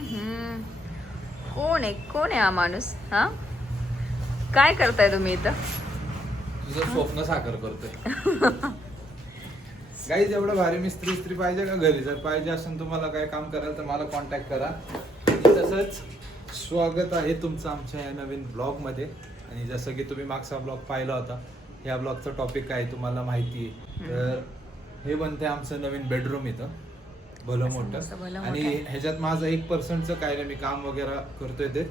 हम्म. कोण आहे हा माणूस? हा, काय करताय तुम्ही इथं? तुझं स्वप्न साकार करतोय. गाईज एवढं भारी मी स्त्री पाहिजे का घरी? जर पाहिजे असेल तुम्हाला काय काम कराल तर मला कॉन्टॅक्ट करा. आणि तसंच स्वागत आहे तुमचं आमच्या या नवीन ब्लॉगमध्ये. आणि जसं की तुम्ही मागचा ब्लॉग पाहिला होता, या ब्लॉगचा टॉपिक काय तुम्हाला माहिती आहे. तर हे बनते आमचं नवीन बेडरूम इथं, भलं मोठं. आणि ह्याच्यात माझं 1% काय नाही, मी काम वगैरे करतोय ते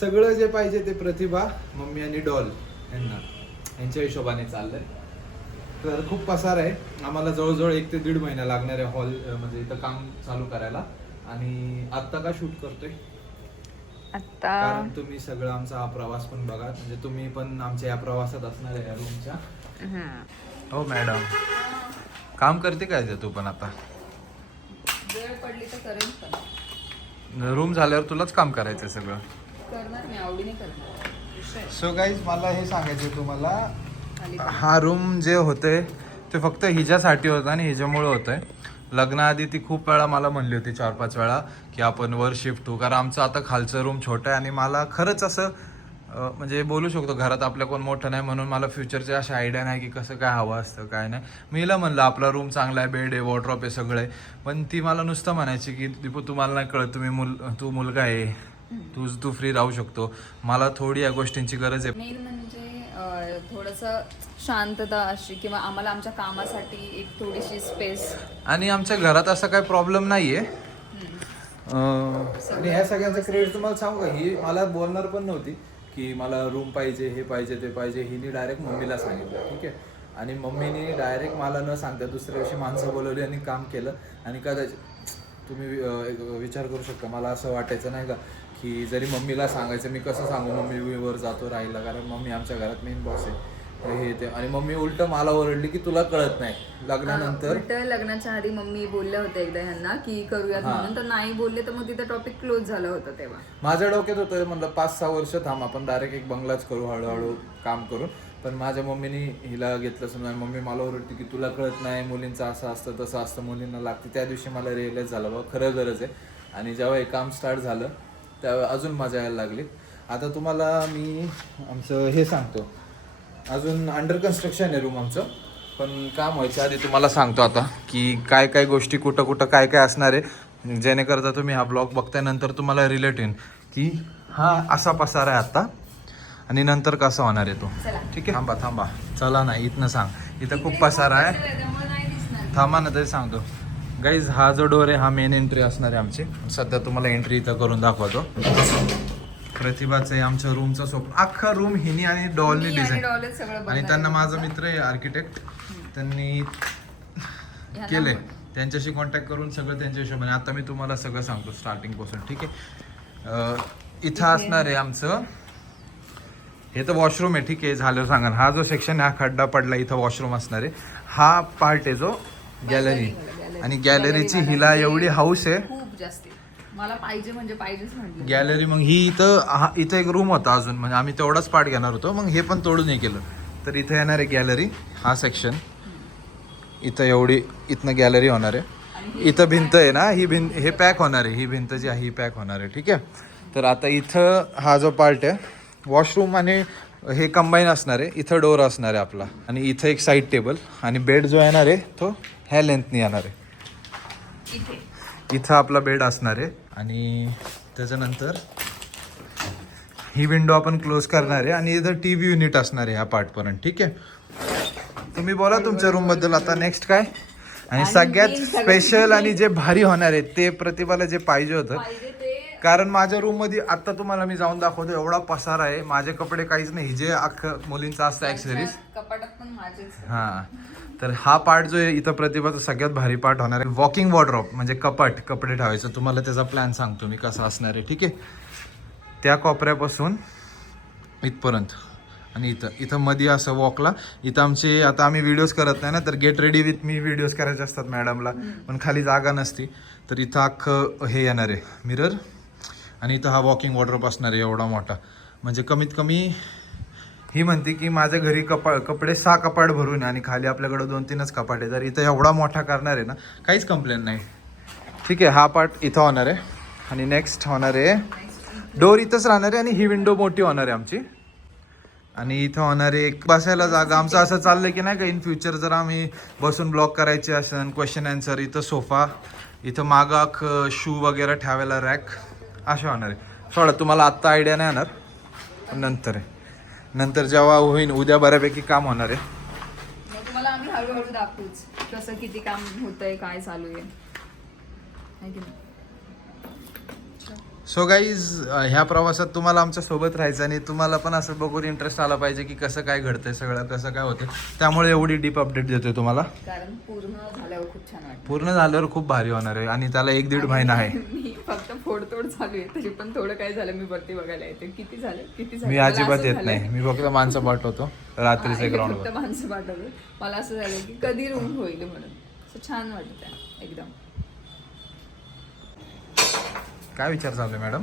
सगळं जे पाहिजे ते प्रतिभा, मम्मी आणि डॉल यांच्या हिशोबाने चाललंय. तर खूप पसार आहे. आम्हाला जवळजवळ 1 ते 1.5 महिना लागणार आहे हॉल म्हणजे इथं काम चालू करायला. आणि आत्ता का शूट करतोय? आता कारण तुम्ही सगळं आमचा हा प्रवास पण बघा, म्हणजे तुम्ही पण आमच्या या प्रवासात असणार आहे या रूमच्या. हो मॅडम, काम करते काय तू पण? आता वेळ पडली तर करेन, पण रूम झाल्यावर तुलाच काम करायचं सगळं. करणार मी, आवडीने करणार. सो गाईज मला हे सांगायचं तुम्हाला, हा रूम जे होते ते फक्त हिच्यासाठी होता आणि हिच्यामुळे होतंय. लग्नाआधी ती खूप वेळा मला म्हणली होती, 4-5 वेळा, की आपण वर शिफ्ट होऊ. कारण आमचं आता खालचं रूम छोटं आहे आणि मला खरंच असं म्हणजे बोलू शकतो घरात आपल्या कोण मोठं नाही, म्हणून मला फ्युचरची अशी आयडिया नाही की कसं काय हवं असतं काय नाही. मी हिला म्हणलं आपला रूम चांगला आहे, बेड आहे, वॉर्डरोब आहे, सगळं आहे. पण ती मला नुसतं म्हणायची की दीपू तुम्हाला नाही कळत, तू मुलगा आहे, तू फ्री राहू शकतो. मला थोडी या गोष्टींची गरज आहे. मेन म्हणजे थोडंसं शांतता अशी, किंवा आम्हाला आमच्या कामासाठी एक थोडीशी स्पेस. आणि आमच्या घरात असा काही प्रॉब्लेम नाहीये. आणि ह्या सगळ्यांचं क्रेडिट तुम्हाला सांगू का, ही मला बोलणार पण नव्हती की मला रूम पाहिजे, हे पाहिजे, ते पाहिजे. हिने डायरेक्ट मम्मीला सांगितलं, ठीक आहे. आणि मम्मीने डायरेक्ट मला न सांगता दुसऱ्या दिवशी माणसं बोलवली आणि काम केलं. आणि कदाचित तुम्ही विचार करू शकता, मला असं वाटायचं नाही का की जरी मम्मीला सांगायचं, मी कसं सांगू मम्मी वर जातो राहायला, कारण मम्मी आमच्या घरात मेन बॉस आहे. हे ते, आणि मम्मी उलट मला ओरडली की तुला कळत नाही. लग्नानंतर उलट लग्नाच्या आधी मम्मी बोलल्या होत्या एकदा ह्यांना की करूयात म्हणून, तर नाही बोलले, तर मग तिथं टॉपिक क्लोज झालं होतं. तेव्हा माझ्या डोक्यात होतं, म्हणलं 5-6 वर्ष थांब, आपण डायरेक्ट एक बंगलाच करू हळूहळू काम करून. पण माझ्या मम्मीने हिला घेतलं समजा. मम्मी मला ओरडते की तुला कळत नाही, मुलींचं असं असतं तसं असतं, मुलींना लागते. त्या दिवशी मला रिअलाइज झालं बाबा खरं गरज आहे. आणि जेव्हा हे काम स्टार्ट झालं त्यावेळेस अजून मजा यायला लागली. आता तुम्हाला मी आमचं हे सांगतो, अजून अंडर कन्स्ट्रक्शन आहे रूम आमचं. पण काम व्हायच्या आधी तुम्हाला सांगतो आता की काय काय गोष्टी कुठं कुठं काय काय असणार आहे, जेणेकरता तुम्ही हा ब्लॉग बघताय तुम्हाला रिलेट येईल की हा असा पसारा आहे आत्ता आणि नंतर कसा होणार आहे तो. ठीक आहे, थांबा चला ना, इथनं सांग. इथं खूप पसारा आहे, थांबा ना तरी सांगतो. गाईज हा जो डोर आहे हा मेन एंट्री असणार आहे आमची. सध्या तुम्हाला एंट्री इथं करून दाखवतो. प्रतिभाचं आहे आमच्या रूमचं स्वप्न. अख्खा रूम हिनी आणि डॉलनी डिझाईन. आणि त्यांना माझा मित्र आहे आर्किटेक्ट, त्यांनी केलंय. त्यांच्याशी कॉन्टॅक्ट करून सगळं त्यांच्या हिशोबाने. आता मी तुम्हाला सगळं सांगतो स्टार्टिंग पासून, ठीक आहे. इथं असणार आहे आमचं, हे तर वॉशरूम आहे, ठीक आहे. झालं सांगा. हा जो सेक्शन आहे, हा खड्डा पडला, इथं वॉशरूम असणार आहे. हा पार्ट आहे जो गॅलरी. आणि गॅलरीची हिला एवढी हाऊस आहे, खूप जास्त मला पाहिजे म्हणजे पाहिजेच म्हटलं गॅलरी. मग ही इथं एक रूम होता अजून, म्हणजे आम्ही तेवढाच पार्ट घेणार होतो, मग हे पण तोडून हे केलं. तर इथं येणार आहे गॅलरी, हा सेक्शन. इथं एवढी इथनं गॅलरी होणार आहे. इथं भिंत आहे ना, ही भिंत हे पॅक होणार आहे, ही भिंत जी आहे ही पॅक होणार आहे, ठीक आहे. तर आता इथं हा जो पार्ट आहे, वॉशरूम आणि हे कंबाईन असणार आहे. इथं डोर असणार आहे आपला, आणि इथं एक साईड टेबल, आणि बेड जो येणार आहे तो ह्या लेंथनी येणार आहे. इथं आपला बेड असणार आहे. आणि त्याच्यानंतर ही विंडो आपण क्लोज करणार आहे, आणि इथं TV युनिट असणार आहे ह्या पार्टपर्यंत, ठीक आहे. तुम्ही बोला तुमच्या रूम बद्दल आता. नेक्स्ट काय? आणि सगळ्यात स्पेशल आणि जे भारी होणार आहे ते प्रतिभाला जे पाहिजे होतं. कारण माझ्या रूम मध्ये आता तुम्हाला मी जाऊन दाखवतो, एवढा पसारा आहे. माझे कपडे काहीच नाही, जे अख्खं मुलींचं असतं ऍक्सेसरीज. कपाटात पण माझेच. हा, तर हा पार्ट जो आहे इथं प्रतिभाचा सगळ्यात भारी पार्ट होणार आहे. वॉकिंग वॉर्डरोब म्हणजे कपडे ठेवायचं. तुम्हाला त्याचा प्लॅन सांगतो मी कसा असणार आहे, ठीक आहे. त्या कोपऱ्यापासून इथपर्यंत, आणि इथं मध्ये असं वॉकला. इथं आमचे आता आम्ही व्हिडिओज करत नाही ना, तर get ready with me videos करायचे असतात मॅडमला, पण खाली जागा नसती. तर इथं अख्खं हे येणार आहे मिरर, आणि इथं हा वॉकिंग वॉर्डरोब असणार आहे एवढा मोठा. म्हणजे कमीत कमी ही म्हणते की माझ्या घरी कपडे 6 कपाट भरून, आणि खाली आपल्याकडे 2-3च कपाट आहे. तर इथं एवढा मोठा करणार आहे ना, काहीच कंप्लेन नाही, ठीक आहे. हा पार्ट इथं होणार आहे. आणि नेक्स्ट होणार आहे डोर इथंच राहणार आहे आणि ही विंडो मोठी होणार आहे आमची. आणि इथं होणार आहे एक बसायला जागा. आमचं असं चाललंय की नाही का इन फ्युचर जर आम्ही बसून ब्लॉग करायचे असेल क्वेश्चन आन्सर, इथं सोफा, इथं मागाक शू वगैरे ठेवायला रॅक असे होणार आहे. सोडा तुम्हाला आत्ता आयडिया नाही येणार पण नंतर आहे. नंतर जेव्हा होईन उद्या बऱ्यापैकी काम होणार आहे. मग तुम्हाला आम्ही हळूहळू दाखवूच कसं किती काम होतंय काय चालू आहे की नाही. सो गाईज ह्या प्रवासात तुम्हाला आमच्या सोबत राहायचं आणि तुम्हाला पण असं बघून इंटरेस्ट आला पाहिजे की कसं काय घडतंय सगळं कसं काय होतं. त्यामुळे एवढी डीप अपडेट देतोय तुम्हाला. कारण पूर्ण झाल्यावर खूप छान वाटतं. पूर्ण झाल्यावर खूप भारी होणार आहे आणि त्याला 1-1.5 महिना आहे. मी फक्त फोडतोड चालू आहे तरी पण थोडं काय झालं मी वरती बघायला येते किती झालं. मी अजिबात येत नाही. मी फक्त माणसं पाठवतो रात्रीच एक राऊंड. फक्त माणसं पाठवलं. मला असं झालं की कधी रूम होईल म्हणून असं छान वाटत एकदम. काय विचार चालू आहे मॅडम?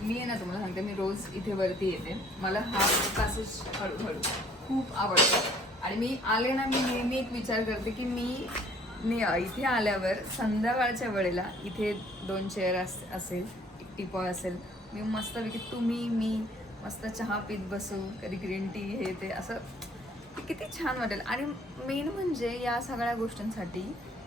मी आहे ना तुम्हाला सांगते मी रोज इथे वरती येते. मला हा पॅसेज हळूहळू खूप आवडतो आणि मी आले ना मी नेहमी एक विचार करते की मी इथे आल्यावर संध्याकाळच्या वेळेला इथे 2 चेअर असेल, एक टीपॉय असेल, मी मस्तपैकी तुम्ही मी मस्त चहा पीत बसू, कधी ग्रीन टी हे ते असं किती छान वाटेल. आणि मेन म्हणजे या सगळ्या गोष्टींसाठी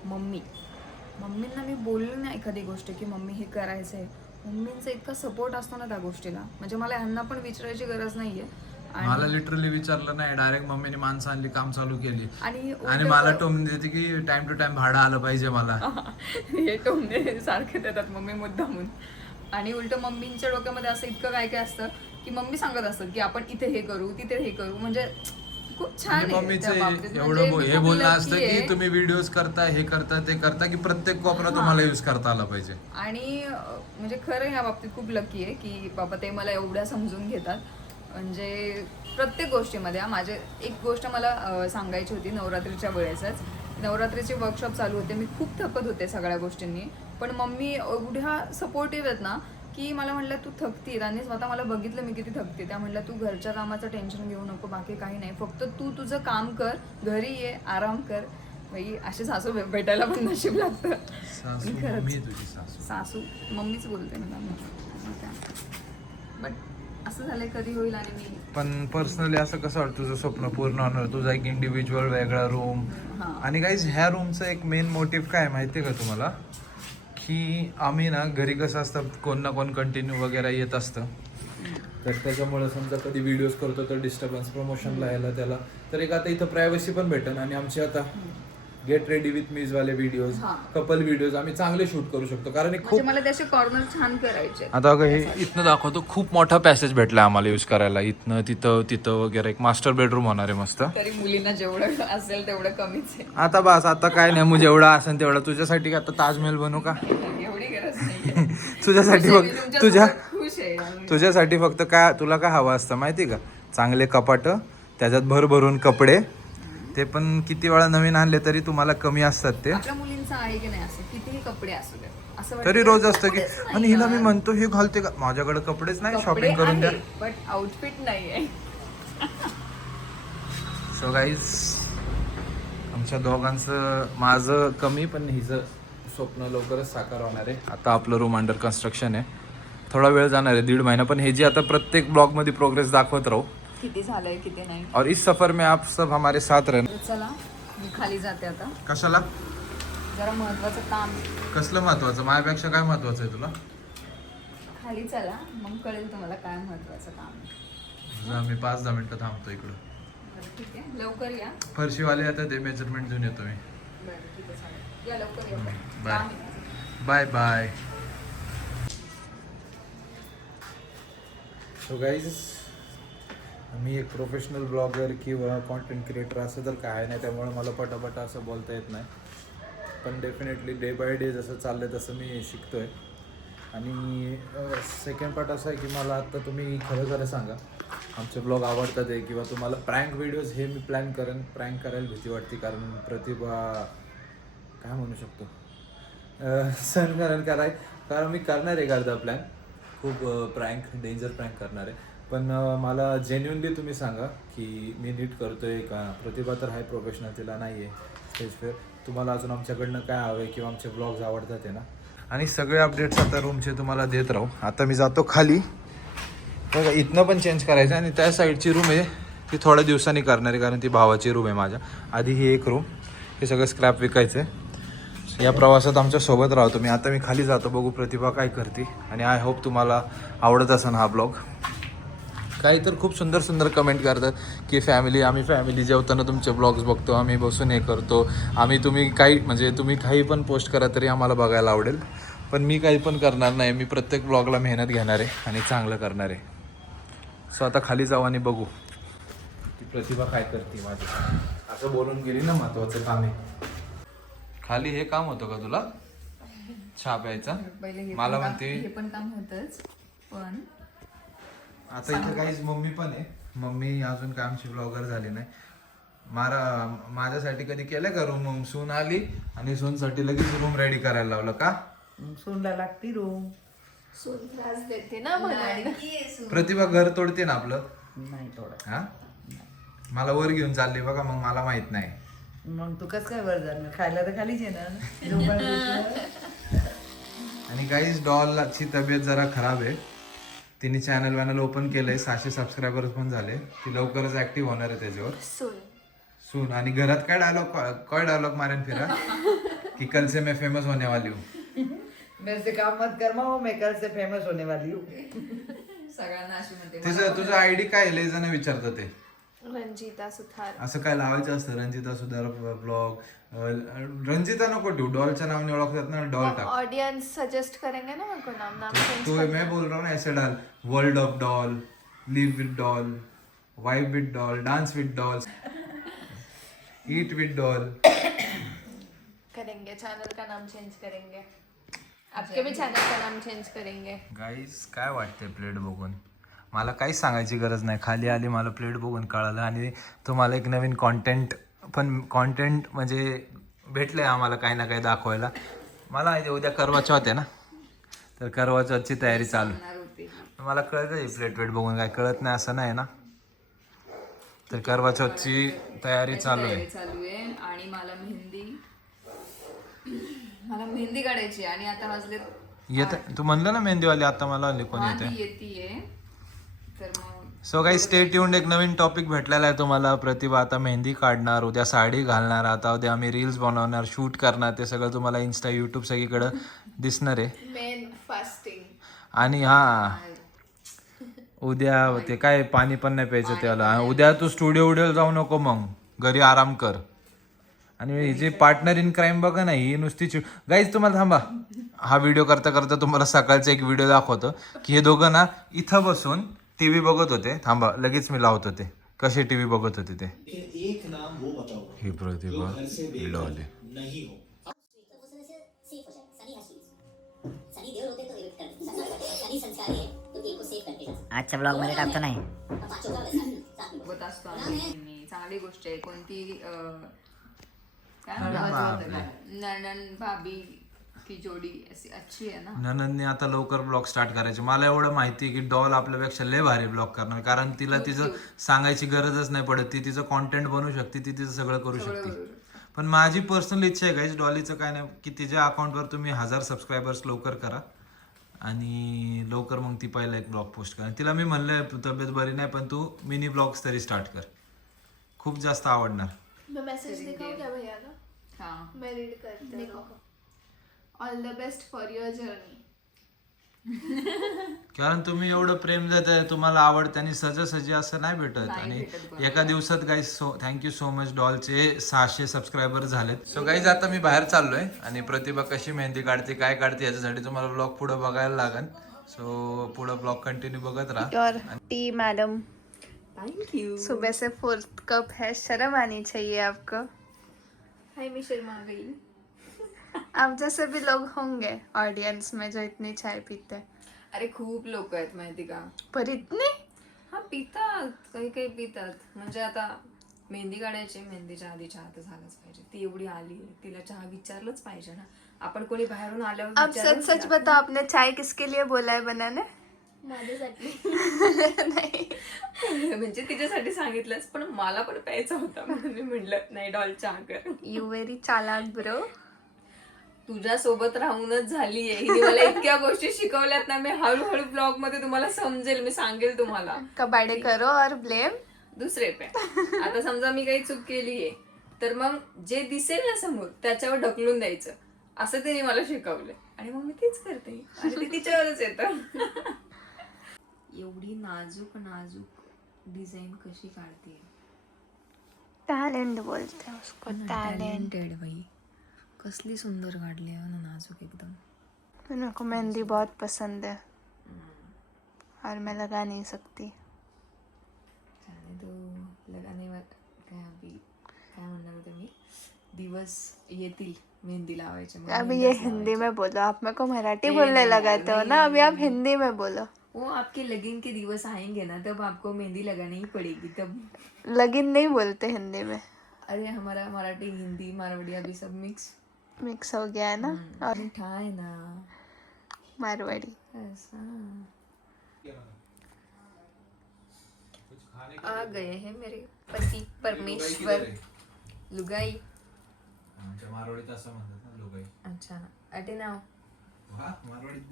मम्मींना मी बोलले ना एखादी गोष्ट की मम्मी हे करायचं आहे, मम्मींचा इतका सपोर्ट असतो ना त्या गोष्टीला, म्हणजे मला ह्यांना पण विचारायची गरज नाहीये. मला लिटरली विचारलं नाही, डायरेक्ट मम्मीने माणसं आणली, काम चालू केली आणि मला टोमणे देते की टाइम टू टाइम भाडं आलं पाहिजे मला. हे टोमणे सारखे देतात मम्मी मुद्दामून. आणि उलट मम्मींच्या डोक्यामध्ये असं इतकं काय काय असतं की मम्मी सांगत असतात की आपण इथे हे करू तिथे हे करू, म्हणजे खूप छान आहे. मम्मीचं एवढं हे बोलणं असतं की तुम्ही व्हिडिओज करता हे करता ते करता की प्रत्येक कोपरा तुम्हाला युज करता आला पाहिजे. आणि म्हणजे खरं ह्या बाबतीत खूप लकी आहे की बाबा ते मला एवढ्या समजून घेतात. म्हणजे प्रत्येक गोष्टीमध्ये माझे एक गोष्ट मला सांगायची होती. नवरात्रीच्या वेळेसच नवरात्रीचे वर्कशॉप चालू होते, मी खूप थकत होते सगळ्या गोष्टींनी, पण मम्मी एवढ्या सपोर्टिव्ह आहेत ना की मला म्हटलं तू थकती. आणि स्वतः मला बघितलं मी किती थकते, त्या म्हटलं तू घरच्या कामाचं टेन्शन घेऊ नको, बाकी काही नाही, फक्त तू तुझं काम कर, घरी ये, आराम कर. बाई असे सासू भेटायला पण नशीब लागतं. सासू मम्मीच बोलते मला. बट असं झालंय कधी होईल. आणि मी पण पर्सनली असं कसं वाटतं तुझं स्वप्न पूर्ण होणार, तुझा एक इंडिव्हिज्युअल वेगळा रूम. आणि गाईज ह्या रूमचं एक मेन मोटिव्ह काय माहितीये का तुम्हाला, की आम्ही ना घरी कसं असतं कोण ना कोण कंटिन्यू वगैरे येत असतं, तर त्याच्यामुळे समजा कधी व्हिडिओज करतो तर डिस्टर्बन्स प्रमोशनला यायला त्याला, तर एक आता इथं प्रायव्हसी पण भेटेल. आणि आमची आता गेट रेडी विथ मीज वाले व्हिडिओज, कपल व्हिडिओज आम्ही चांगले शूट करू शकतो. कारण खूप मला त्याचे कॉर्नर छान करायचे. आता हे इथनं दाखवतो, खूप मोठा पॅसेज भेटला आम्हाला यूज करायला. इथनं तिथं वगैरे एक मास्टर बेडरूम होणार आहे मस्त. तरी मुलींना जेवढं असेल तेवढं कमीच आहे. आता बस आता काय नाही, मग जेवढा असेल तेवढा. तुझ्यासाठी आता ताजमहल बनवू का? एवढी गरज नाही. तुझ्यासाठी फक्त तुझ्यासाठी फक्त काय तुला काय हवं असतं माहिती का? चांगले कपाट, त्याच्यात भरभरून कपडे, ते पण किती वेळा नवीन आणले तरी तुम्हाला कमी असतात ते. आपल्या मुलींचं आहे की नाही असं कितीही कपडे असू दे असं तरी रोज असतं की. आणि हिला मी म्हणतो हे घालते का, माझ्याकडे कपडेच नाही, शॉपिंग करून द्या. बट आउटफिट नाहीये. सो गाईज आमच्या दोघांचं माझं कमी पण हिचं स्वप्न लवकरच साकार होणार आहे. आता आपलं रूम अंडर कन्स्ट्रक्शन आहे, थोडा वेळ जाणार आहे, 1.5 महिना. पण हे जी आता प्रत्येक ब्लॉग मध्ये प्रोग्रेस दाखवत राहू किती झालंय किती नाही. और इस सफर में आप सब हमारे साथ रहना. चला मी खाली जाते आता. कशाला? जरा महत्वाचं काम. कसलं महत्वाचं? माझ्यापेक्षा काय महत्वाचं आहे तुला? खाली चला मग कळेल तुम्हाला काय महत्वाचं काम. आम्ही 5-10 मिनिटं थांबतो इकडं. ठीक आहे लवकर या. फरशीवाले आता ते मेजरमेंट देऊन येतो मी. बरं ठीक आहे चालेल, या लवकर या. Bye bye bye. So guys मी एक प्रोफेशनल ब्लॉगर किंवा कॉन्टेंट क्रिएटर असं तर काय नाही, त्यामुळे मला पटापट असं बोलता येत नाही. पण डेफिनेटली डे बाय डे जसं चाललं आहे तसं मी शिकतो आहे. आणि सेकंड पार्ट असं आहे की मला आत्ता तुम्ही खरं सांगा आमचे ब्लॉग आवडतात आहे किंवा तुम्हाला प्रँक व्हिडिओज हे मी प्लॅन करेन. प्रँक करायला भीती वाटते कारण प्रतिभा काय म्हणू शकतो सहन कराय, कारण मी करणार आहे एखादा प्लॅन खूप प्रँक डेंजर प्रँक करणार आहे. पण मला जेन्युनली तुम्ही सांगा की मी नीट करतोय का? प्रतिभा तर आहे प्रोफेशनल, तिला नाही आहे स्टेज फेअर. तुम्हाला अजून आमच्याकडनं काय हवं आहे किंवा आमचे ब्लॉग्स आवडतात आहे ना. आणि सगळे अपडेट्स आता रूमचे तुम्हाला देत राहू. आता मी जातो खाली बघा, इथनं पण चेंज करायचं आणि त्या साईडची रूम आहे ती थोड्या दिवसांनी करणार आहे, कारण ती भावाची रूम आहे माझ्या. आधी ही एक रूम, हे सगळं स्क्रॅप विकायचं आहे. या प्रवासात आमच्या सोबत राहतो मी. आता मी खाली जातो, बघू प्रतिभा काय करते. आणि आय होप तुम्हाला आवडत असेल हा ब्लॉग. काही तर खूप सुंदर सुंदर कमेंट करतात की आम्ही फॅमिली जेवताना तुमचे ब्लॉग्स बघतो, आम्ही बसून हे करतो, तुम्ही काही पण पोस्ट करा तरी आम्हाला बघायला आवडेल. पण मी काही पण करणार नाही, मी प्रत्येक ब्लॉगला मेहनत घेणार आहे आणि चांगलं करणार आहे. सो आता खाली जाऊ आणि बघू ती प्रतिभा काय करते माझी. असं बोलून गेली ना, महत्वाचं काम आहे. खाली हे काम होतं का तुला, चहा प्यायचा? मला म्हणते हे पण काम होतच, पण आता इथे काहीच मम्मी पण आहे. मम्मी अजून काय आमची ब्लॉगर झाली नाही. माझ्यासाठी कधी केलं का रूम? सून आली आणि सूनसाठी लगेच रूम रेडी करायला लावलं का? सूनला लागती रूम. सून त्रास देते ना मला. प्रतिभा घर तोडते ना आपलं. नाही थोडं. हा, मला वर घेऊन चालली बघा, मग मला माहित नाही. मग तू कसं काय वर जाणार? खायला तर खालीच येणार. आणि काहीच डॉलची तब्येत जरा खराब आहे. तिने चॅनल ओपन केलंय, 600 सबस्क्रायबर्स पण झाले. ती लवकरच ऍक्टिव्ह होणार आहे त्याच्यावर. सून आणि घरात काय डायलॉग मारेन फिरा की कल से मैं फेमस होने वाली हूँ. मेरे से काम मत कर माओ, मैं कल से फेमस होने वाली हूँ. सगळ्यांना अशी म्हणते. तुझं आयडी काय लय जण विचारतात ते. रंजिता सुथार. असं काय लावायचं असतं, रंजिता सुधार ब्लॉग. रंजिता नको ठेवू, डॉलच्या नावाने ओळखतात ना, डॉल टाक. ऑडियंस सजेस्ट करेंगे ना मेरे को नाम तो मैं बोल रहा हूँ ना, ऐसे डाल वर्ल्ड ऑफ डॉल, लिव विद डॉल, वाइब विद डॉल, डांस विद डॉल, ईट विद डॉल. करेंगे, चैनल का नाम चेंज करेंगे. आपके भी चैनल का नाम चेंज करेंगे. गाईस काय वाटतंय प्लेट बघून? मला काहीच सांगायची गरज नाही, खाली आली मला प्लेट बघून कळालं. आणि तुम्हाला एक नवीन कॉन्टेंट म्हणजे भेटलंय आम्हाला काही ना काही दाखवायला. मला उद्या करवा चौथ आहे ना, तर करवा चौथची तयारी चालू. मला कळतं प्लेट बघून, काय कळत नाही असं नाही ना. तर करवा चौथची तयारी चालू आहे. आणि मला मेहंदी काढायची. आणि आता वाजले येत, तू म्हणलं ना मेहंदीवाली, आता मला आली कोण येते. येते. तर मग सो काही स्टे ट्यून्ड, एक नवीन टॉपिक भेटलेला आहे तुम्हाला. प्रतिभा आता मेहंदी काढणार, उद्या साडी घालणार, आता उद्या आम्ही रील्स बनवणार, शूट करणार. ते सगळं तुम्हाला इंस्टा, यूट्यूब सगळीकडं दिसणार आहे. Main fasting. आणि उद्या ते काय पाणी पण नाही प्यायचं त्याला. उद्या तू स्टुडिओ जाऊ नको, मग घरी आराम कर. आणि ही जी पार्टनर इन क्राईम बघा ना, ही नुसती गाईज तुम्हाला थांबा, हा व्हिडिओ करता करता तुम्हाला सकाळचा एक व्हिडिओ दाखवतो की हे दोघं ना इथं बसून टीव्ही बघत होते. थांबा, लगेच मी लावत होते कसे टीव्ही बघत होते ते. एक नाम वो बताओ ही प्रतिभा हिलावली. नहीं हो. आजच्या ब्लॉग मध्ये टाकतो नाही. बघत असतो आम्ही. चांगली गोष्ट आहे. कोणती काय म्हणतात, नणंद भाभी की जोडी अशी अच्छी आहे ना. ननंदने आता लवकर ब्लॉग स्टार्ट करायचे. मला एवढं माहिती आहे की डॉल आपल्यापेक्षा लय भारी ब्लॉग करणार, कारण तिला तिचं सांगायची गरजच नाही पडत. ती तिचं कॉन्टेंट बनवू शकते, ती तिचं सगळं करू शकते. पण माझी पर्सनल इच्छा आहे गाईज, डॉलीचं काय नाही की तिच्या अकाउंटवर तुम्ही 1000 सबस्क्रायबर्स लवकर करा आणि लवकर मग ती पहिला एक ब्लॉग पोस्ट करा. तिला मी म्हणलंय तब्येत बरी नाही, पण तू मिनी ब्लॉग्स तरी स्टार्ट कर, खूप जास्त आवडणार. मैं मैसेज दिखाऊं क्या भैया का? हाँ, मैं रीड करते हूँ. All the best for your journey. कारण तुम्ही एवढं प्रेम देताय, तुम्हाला आवडते आणि सहजासहजी असं नाही भेटत. आणि एका दिवसात गाईज थँक्यू सो मच. डॉलचे 600 सबस्क्रायबर झालेत. सो गाईज आता मी बाहेर चाललोय आणि प्रतिभा कशी मेहंदी काढते, काय काढते, याच्यासाठी तुम्हाला ब्लॉग पुढे बघायला लागेल. सो पुढे ब्लॉग कंटिन्यू बघत राहा. Your T madam. Thank you. सुबह से 4th कप है, शर्म आनी चाहिए आपको. हाय, मैं शर्मा गई. आप जैसे भी लोग होंगे ऑडियंस में जो इतनी चाय पीते हैं. अरे खूप लोक आहेत माहिती का. पर इतने हा पितात, काही काही पितात. म्हणजे आता मेहंदी काढायची, मेहंदीच्या आधी चहा तर झालाच पाहिजे. ती एवढी आली, तिला चहा विचारलंच पाहिजे ना. आपण कोणी बाहेरून आल्यावर अब सच सच बताओ, आपने चाय किसके लिए बोला है बनाने? नाही, म्हणजे तिच्यासाठी सांगितलंच, पण मला पण प्यायचा होता म्हणून मी म्हटलं नाही, डॉल चहा कर. यू व्हेरी चालाक ब्रो. तुझ्या सोबत राहूनच झालीये. हिने मला इतक्या गोष्टी शिकवल्यात ना, मी हळूहळू ब्लॉग मध्ये तुम्हाला समजेल, मी सांगेल तुम्हाला. कबाडे करो और ब्लेम दुसरे पे आता समजा मी काही चूक केलीये तर मग जे दिसेल ना समोर त्याच्यावर ढकलून द्यायचं, असं तिने मला शिकवलंय आणि मग मी तेच करते आणि ते तिच्यावरच येतं. एवढी नाजूक नाजूक डिझाईन कशी काढते. टैलेंट बोलते हैं उसको, टैलेंट. टॅलेंटेड बाई, कसली सुंदर काढली आहे ना, नाजूक एकदम. मेरे को मेहंदी बहुत पसंद है और मैं लगा नहीं सकती. जाने दो, लगाने काय अभी काय म्हणणार होते मी, दिवस येतील मेहंदी लावायचे. मग अभी मेहंदीच ये लावायचे. हिंदी में बोलो, आप मेरे को मराठी नहीं, बोलने नहीं, लगाते हो नहीं, ना, अभी आप नहीं. हिंदी में बोलो. वो आपके लगन के दिवस आएंगे ना, तब आपको मेहंदी लगानी ही पड़ेगी तब. लगिन नहीं बोलते हिंदी में, अरे हमारा मराठी हिंदी मारवाड़ी अभी सब मिक्स मिक्स हो गया है ना. और मीठा है ना मारवाड़ी. ऐसा. आ गए हैं मेरे पति परमेश्वर लुगाई. आमच्या मारवाडीत असं म्हणतात ना लोकाई. अच्छा अटे नाव वा मारवाडीत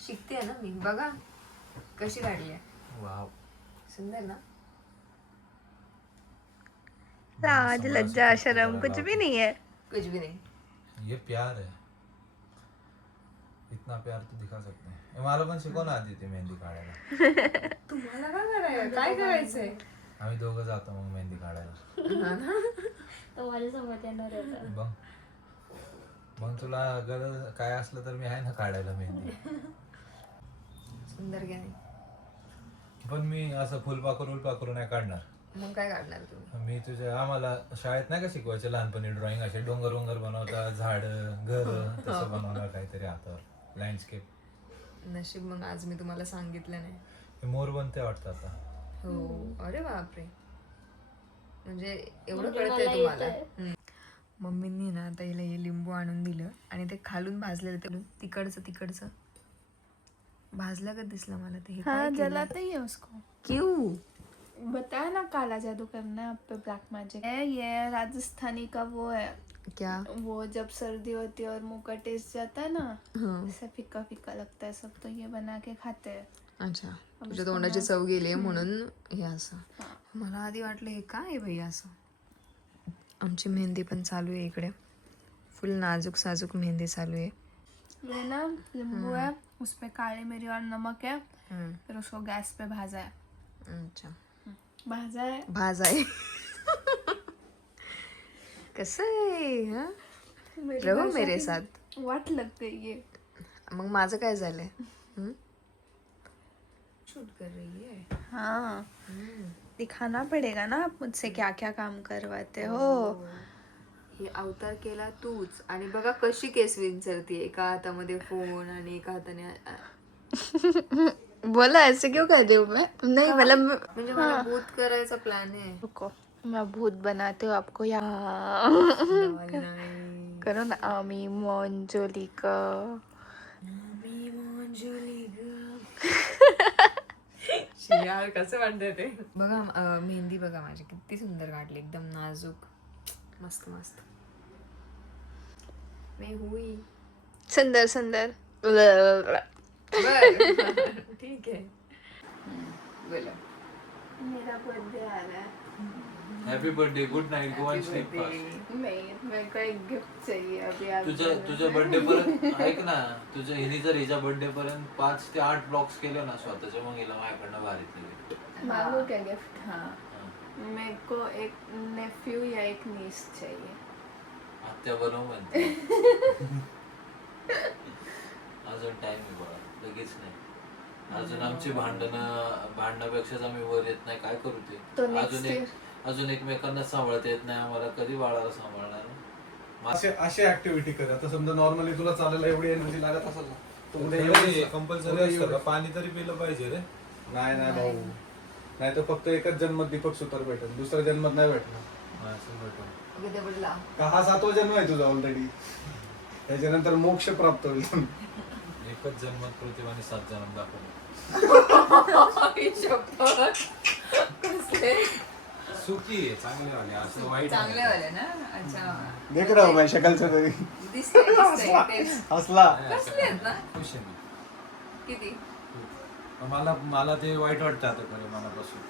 शिकते ना मी. बघा कशी काढली आहे, वाव. सुंदर ना. लाज लज्जा शर्म कुछ भी नहीं है. कुछ भी नहीं. ये प्यार है, इतना प्यार तो दिखा सकते हैं. हे मला पण शिकव ना आधी ते मेहंदी काढायला. तुम्हाला काय करायचं, काय करायचंय. आम्ही दोघं जातो मग मेहंदी काढायला. मग मग तुला गरज काय असलं तर मी आहे ना काढायला मेहंदी. सुंदर काय. पण मी असं फुलपाखरू नाही काढणार. मग काय काढणार तुम्ही. मी तुझ्या आम्हाला शाळेत नाही का शिकवायचे लहानपणी ड्रॉइंग, असे डोंगर बनवता, झाड घर तसं बनवणार काहीतरी हातावर लँडस्केप. नशीब मग आज मी तुम्हाला सांगितलं नाही. हे मोर बनते वाटतं आता. हो. अरे बापरे, म्हणजे एवढं कळतंय तुम्हाला. मम्मींनी ना आता हिला हे लिंबू आणून दिलं आणि ते खालून भाजलेलं, ते तिकडचं भाजलं का दिसलं मला ते. हे हाँ काय केलंय? जलाते ही है उसको. क्यों. बताया ना काला जादू करना है आप पे, ब्लैक मैजिक है. ये राजस्थानी का वो है, क्या. वो जब सर्दी होती है और मुंह का टेस्ट जाता है ना, हाँ. ऐसा फीका फीका लगता है सब, तो ये बना के खाते हैं. अच्छा, तुझ्या तोंडाची चव गेली म्हणून हे असं. मला आधी वाटलं हे काय आहे बाई असं. आमची मेहंदी पण चालू आहे इकडे, फुल नाजूक साजूक मेहंदी चालू आहे. ये ना नींबू है, उस पे काली मिर्च और नमक है, हम्म. फिर उसको गैस पे भाजा है. अच्छा, भाजा है. भाज आहे. कसं आहे हा. रहो मेरे साथ. वाट लगते ये. मग माझं काय झालंय. शूट कर रही है. हाँ दिखाना पड़ेगा ना आप मुझसे क्या क्या काम करवाते हो. हे अवतार केला तूच आणि बघा कशी केस विंचरते. एका हातामध्ये फोन आणि एका हाताने बोला ऐसे क्यों कर रही हूँ मैं. नहीं मतलब म्हणजे मला भूत करायचा प्लॅन आहे. रुको मैं भूत बनाते हो आपको. यहाँ नाही. करो ना. आमी मंजुलिका. यार कसं वाटतंय ते. बघा मेहंदी बघा माझी किती सुंदर काढली, एकदम नाजूक, मस्त मस्त. मी हुई. सुंदर सुंदर. बर. ठीक आहे. बोला. मेरा बर्थडे आ रहा है. Happy birthday, good night, go and sleep fast. नहीं मेरे को एक गिफ्ट चाहिए अभी. आप तुझ्या बर्थडे पर्यंत ऐक ना, तुझ्या हिने जर हिच्या बर्थडे पर्यंत 5 ते 8 ब्लॉक्स केले ना स्वतःच्या, मग हिला माझ्याकडनं भारीतले. मांगो क्या गिफ्ट. हाँ मेरे को एक नेफ्यू या एक नीस चाहिए. आत्या बनव म्हणते. अजून टाइम आहे बघा, लगेच नाही. अजून आमची भांडणापेक्षाच आम्ही वर येत नाही. काय करू ते. तो next अजून एकमेकांना सांभाळता येत नाही आम्हाला. कधी बाळाला सांभाळणार. अशी ऍक्टिव्हिटी कर. आता समजा नॉर्मली तुला चालायला एवढी एनर्जी लागत असेल ना, तर उद्या कंपल्सरी असतं का? पाणी तरी पिलं पाहिजे रे. नाही भाऊ, नाही तर फक्त एकच जन्मात दीपक सुतार भेटेल, दुसऱ्या जन्मात नाही भेटणार. उद्या बदला. का हा 7वा जन्म आहे तुझा ऑलरेडी. त्याच्यानंतर मोक्ष प्राप्त होईल. एकच जन्मात प्रतिभाने 7 जन्म दाखवले. सुकी आहे चांगले वाले असं वाईट चांगले वाले ना अच्छा देख रहा हूँ मैं शक्ल से तरी दिसतंय तेच. हसला कसले आहेत ना खुश आहे मी. किती मला मला ते वाईट वाटतं आता खरं मनापासून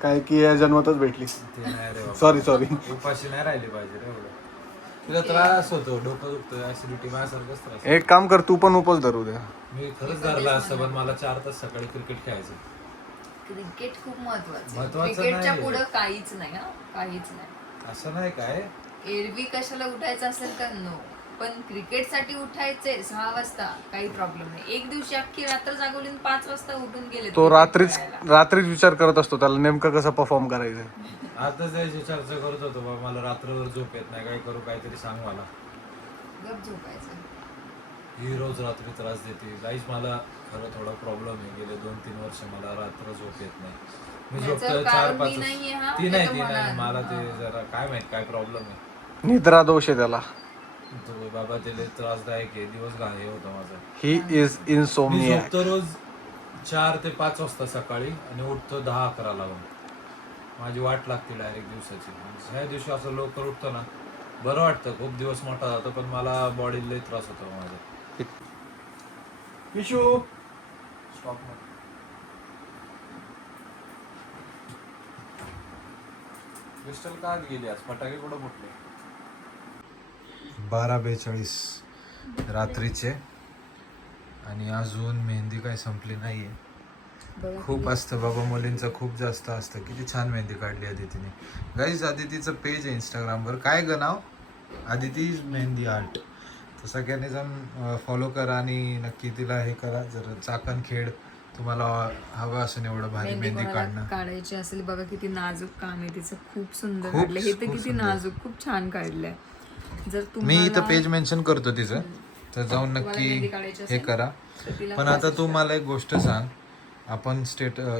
काय की या जन्मातच भेटली ते नाही रे बाबा. सॉरी उपाशी नाही राहिली पाहिजे रे एवढं तुला त्रास होतो डोकं दुखतं ऍसिडिटी माझ्यासारखंच त्रास एक काम कर तू पण उपास धरू दे मी खरंच धरला असतं पण मला 4 तास सकाळी क्रिकेट खेळायचं क्रिकेट खूप महत्वाचं महत्वाचं क्रिकेटच्या नाही. पुढं काहीच नाही हा काहीच नाही असं नाही काय एरवी कशाला उठायचं असेल तर नो पण क्रिकेटसाठी उठायचे 6 वाजता काही प्रॉब्लेम नाही एक दिवशी अख्खी रात्र जागवली आणि 5 वाजता उठून गेले तो cricket खेळायला. रात्रीच विचार करत असतो त्याला नेमकं कसं परफॉर्म करायचं आताच याची चर्चा करत होतो बाबा मला रात्रभर झोप येत नाही काय करू काहीतरी सांग मला गप झोपायचं ही रोज रात्री त्रास देते गाईज मला खरं थोडा प्रॉब्लेम आहे गेले 2-3 वर्ष मला रात्र झोप येत नाही मी याचं झोपतो कारण 4-5 मी नाहीये हा, ती हे नाही तर ती नाही मला- मला ते जरा काय माहित काय प्रॉब्लेम आहे निद्रा दोष आहे त्याला तो बाबा ते त्रासदायक आहे दिवस हे होता माझा ही इज मी इनसोमनिया झोपतो रोज 4 ते 5 वाजता सकाळी आणि उठतो 10-11 ला माझी वाट लागते डायरेक्ट दिवसाची ह्या दिवशी असं लवकर उठतो ना बरं वाटतं खूप दिवस मोठा जातो पण मला बॉडीला लई त्रास होतो माझा विशू स्टॉप क्रिस्टल का गेली आज फटाके कुठं फुटले 12:42 रात्रीचे आणि अजून मेहंदी काय संपली नाहीये खूप असतं बाबा मुलींचं खूप जास्त असतं किती छान मेहंदी काढली अदितीने गाईज अदितीचं पेज आहे इंस्टाग्रामवर काय ग नाव अदिती मेहंदी आर्ट तर सगळ्यांनी जाऊन फॉलो करा आणि नक्की तिला हे करा जर चाकणखेड तुम्हाला हवं असेल एवढं भारी मेहंदी कोणाला काढणं काढायची असेल बघा किती नाजूक काम आहे तिचं खूप सुंदर खूप- काढलंय हे तर खूप किती सुंदर. नाजूक खूप छान काढलंय जर मी इथं तुम्हाला पेज मेन्शन करतो तिचं तर जाऊन तुम्हाला मेहंदी नक्की काढायची हे असेल करा तर तिला पण आता message तू करा. मला एक गोष्ट सांग आपण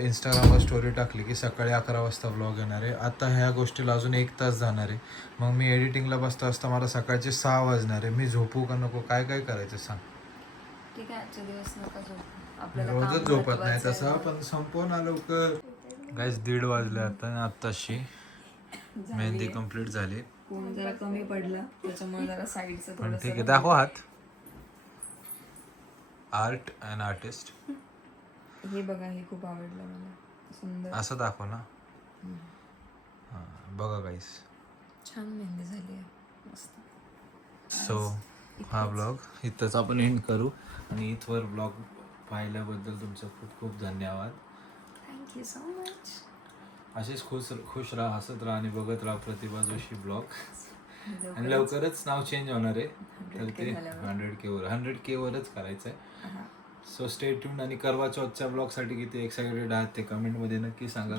इंस्टाग्रामवर स्टोरी टाकली की सकाळी 11 वाजता व्लॉग येणार आहे आता ह्या गोष्टीला अजून 1 तास जाणार आहे मग मी एडिटिंगला बसता असता मला सकाळचे 6 वाजणार आहे मी झोपू का नको काय काय करायचं सांग ठीक आहे आजच्या दिवस नका झोपू. आपल्याला रोजच काम झोपत नाही महत्त्वाचं तसं आहे. पण संपवून आलो लवकर गाईज 1:30 वाजले आता आत्ताशी मेहंदी कंप्लीट झाली कोण जरा कमी पडला त्याच्यामुळे जरा साईडचं पण ठीक आहे थोडंसं दाखव हात आर्ट अँड आर्टिस्ट हे बघा हे खूप आवडलं मला सुंदर असं दाखव ना हां बघा गाईस छान मेहंदी झाली आहे मस्त सो हा ब्लॉग इथंच आपण एंड करू आणि इथवर ब्लॉग पाहिल्याबद्दल तुमचं खूप खूप धन्यवाद थँक्यू सो मच असेच खुश राहा हसत राहा आणि बघत राहा प्रतिभा जोशी ब्लॉग आणि लवकरच नाव चेंज होणार आहे तर ते 100K वरच करायचं आहे सो स्टे ट्यून आणि करवा चौथच्या ब्लॉगसाठी किती एक्साइटेड आहात ते कमेंटमध्ये नक्की सांगा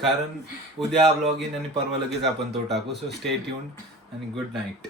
कारण उद्या ब्लॉग येईन आणि परवा लगेच आपण तो टाकू सो स्टे ट्यून आणि गुड नाईट